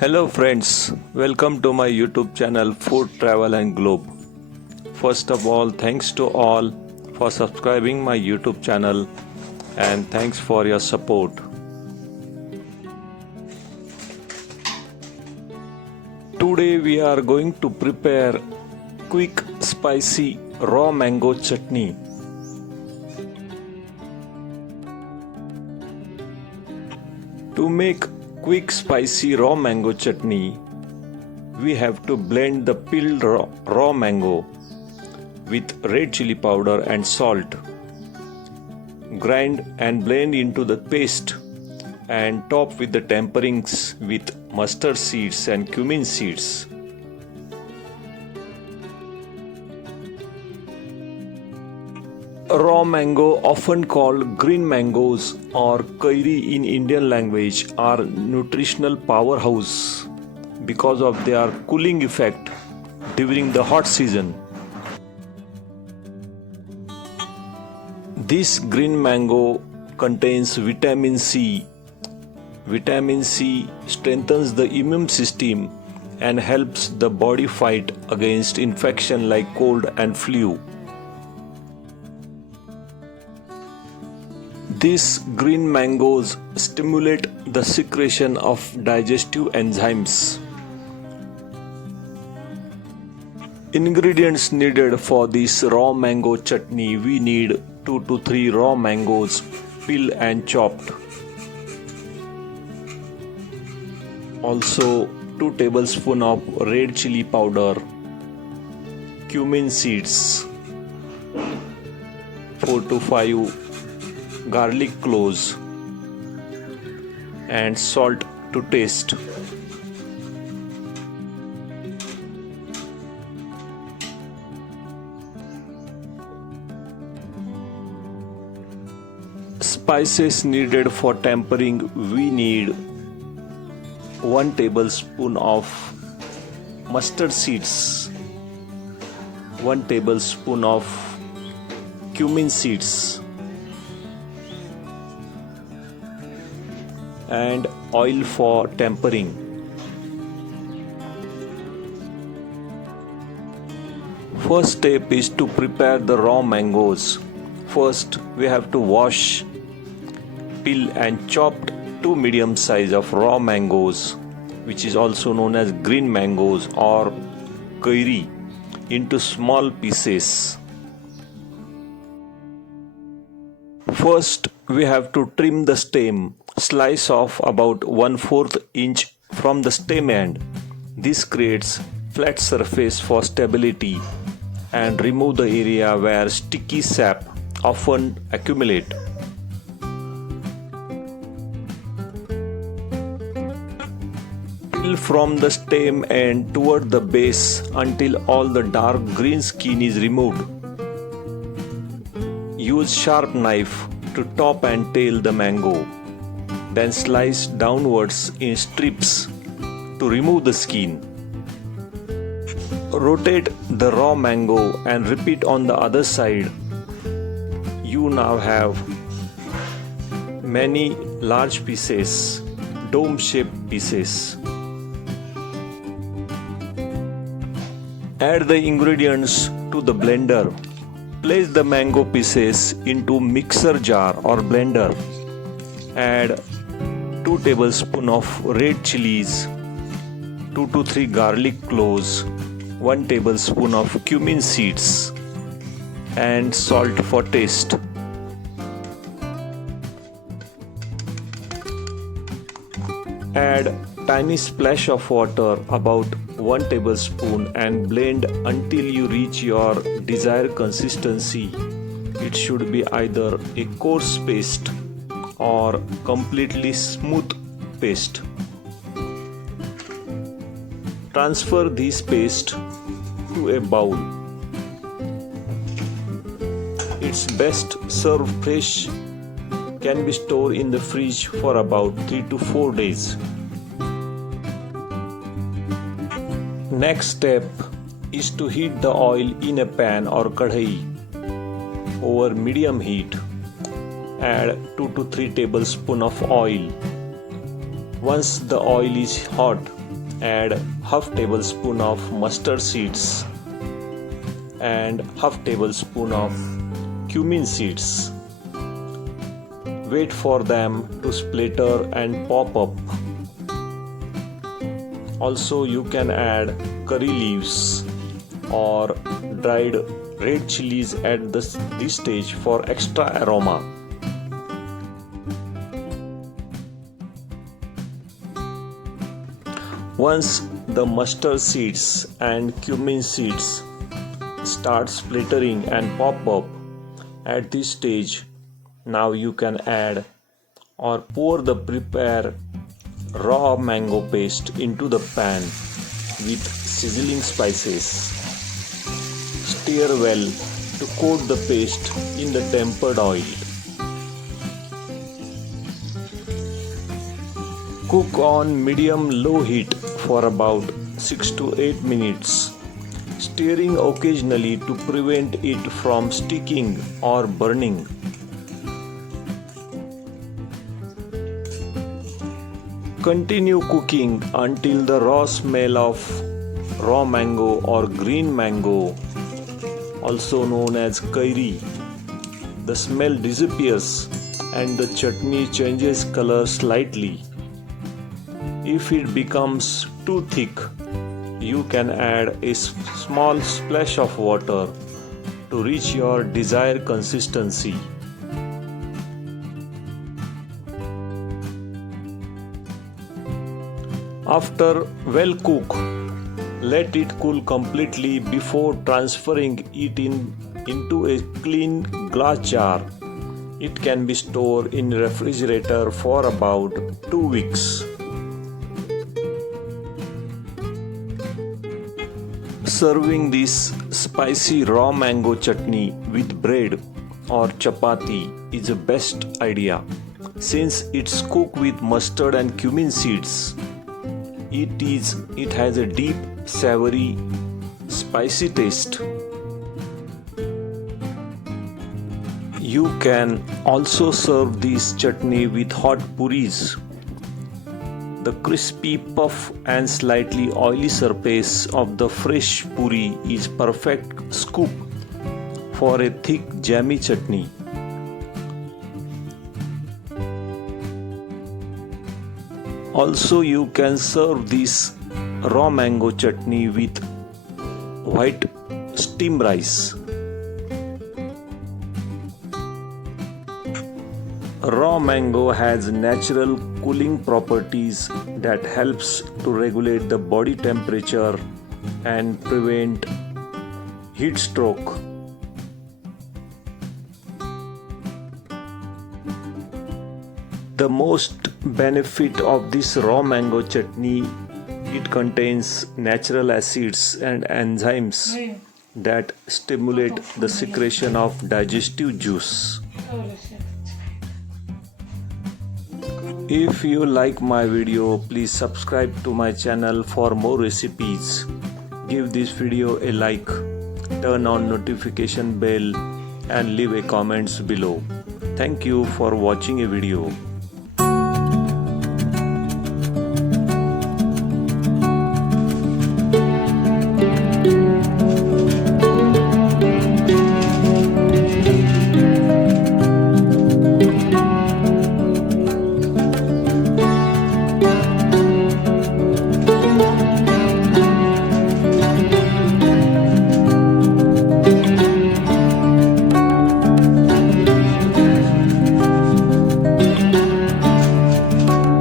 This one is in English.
Hello friends, welcome to my YouTube channel Food Travel and Globe. First of all, thanks to all for subscribing my YouTube channel and thanks for your support. Today we are going to prepare quick spicy raw mango chutney. To make quick spicy raw mango chutney, we have to blend the peeled raw mango with red chili powder and salt. Grind and blend into the paste and top with the temperings with mustard seeds and cumin seeds. Raw mango, often called green mangoes or Kairi in Indian language, are nutritional powerhouse because of their cooling effect during the hot season. This green mango contains vitamin C. Vitamin C strengthens the immune system and helps the body fight against infection like cold and flu. These green mangoes stimulate the secretion of digestive enzymes. Ingredients needed for this raw mango chutney: we need 2 to 3 raw mangoes peeled and chopped. Also 2 tablespoons of red chili powder, cumin seeds, 4 to 5 garlic cloves and salt to taste. Spices needed for tempering: we need 1 tablespoon of mustard seeds, 1 tablespoon of cumin seeds, and oil for tempering. First step is to prepare the raw mangoes. First, we have to wash, peel and chopped 2 medium size of raw mangoes, which is also known as green mangoes or kairi, into small pieces. First, we have to trim the stem. Slice off about 1/4 inch from the stem end. This creates flat surface for stability and remove the area where sticky sap often accumulate. Peel from the stem end toward the base until all the dark green skin is removed. Use sharp knife to top and tail the mango. Then slice downwards in strips to remove the skin. Rotate the raw mango and repeat on the other side. You now have many large pieces, dome-shaped pieces. Add the ingredients to the blender. Place the mango pieces into mixer jar or blender. Add 2 tablespoons of red chilies, 2 to 3 garlic cloves, 1 tablespoon of cumin seeds, and salt for taste. Add tiny splash of water, about 1 tablespoon, and blend until you reach your desired consistency. It should be either a coarse paste or completely smooth paste. Transfer this paste to a bowl. It's best served fresh. Can be stored in the fridge for about 3 to 4 days. Next step is to heat the oil in a pan or kadhai over medium heat. Add 2 to 3 tablespoons of oil, Once the oil is hot, add half tablespoon of mustard seeds and half tablespoon of cumin seeds. Wait for them to splatter and pop up. Also, you can add curry leaves or dried red chilies at this stage for extra aroma. Once the mustard seeds and cumin seeds start splattering and pop up at this stage, now you can add or pour the prepared raw mango paste into the pan with sizzling spices. Stir well to coat the paste in the tempered oil. Cook on medium-low heat for about 6 to 8 minutes, stirring occasionally to prevent it from sticking or burning. Continue cooking until the raw smell of raw mango or green mango, also known as Kairi, the smell disappears and the chutney changes color slightly. If it becomes too thick, you can add a small splash of water to reach your desired consistency. After well cook, let it cool completely before transferring it into a clean glass jar. It can be stored in refrigerator for about 2 weeks. Serving this spicy raw mango chutney with bread or chapati is the best idea since it's cooked with mustard and cumin seeds. It has a deep, savory, spicy taste. You can also serve this chutney with hot puris. The crispy puff and slightly oily surface of the fresh puri is perfect scoop for a thick jammy chutney. Also, you can serve this raw mango chutney with white steamed rice. Raw mango has natural cooling properties that helps to regulate the body temperature and prevent heat stroke. The most benefit of this raw mango chutney, it contains natural acids and enzymes that stimulate the secretion of digestive juice. If you like my video, please subscribe to my channel for more recipes. Give this video a like, turn on notification bell and leave a comments below. Thank you for watching a video.